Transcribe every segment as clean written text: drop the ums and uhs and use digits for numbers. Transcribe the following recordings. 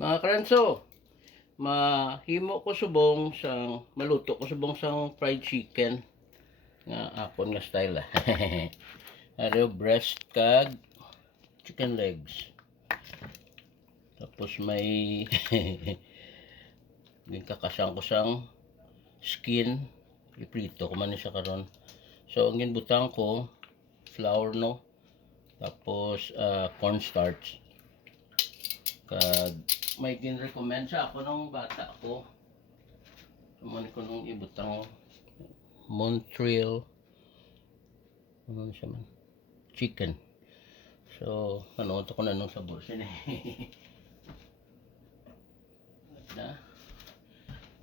Mga karanso, mahimo ko subong sang maluto ko subong sang fried chicken nga akon nga style ah. Ano breast kag chicken legs. Tapos may may kakasang ko sang skin iprito ko man siya karon. So ang ginbutang ko flour no. Tapos cornstarch. Kag may gin-recommend sa ako nung bata ko. Tuman ko nung ibutang Montreal ano siya man chicken. So ano to ko na nung sabor siya na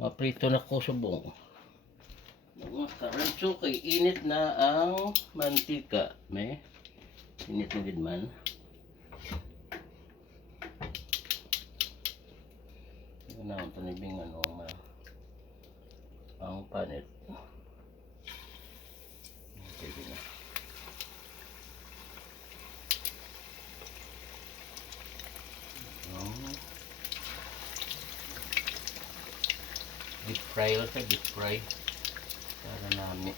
maprito na ko subong. Mga karanso kay init na ang mantika. May init na gid man. Na ito nibing ano ang panit. Okay na. Deep fry lang sa deep fry para namin.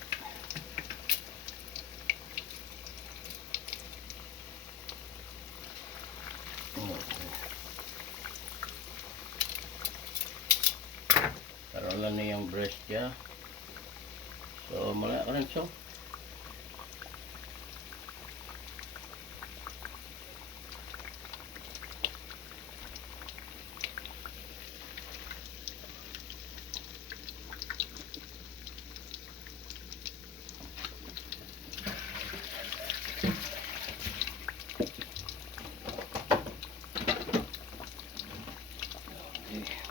Karoon lang na yung breast niya. So mula ka rin so. Okay.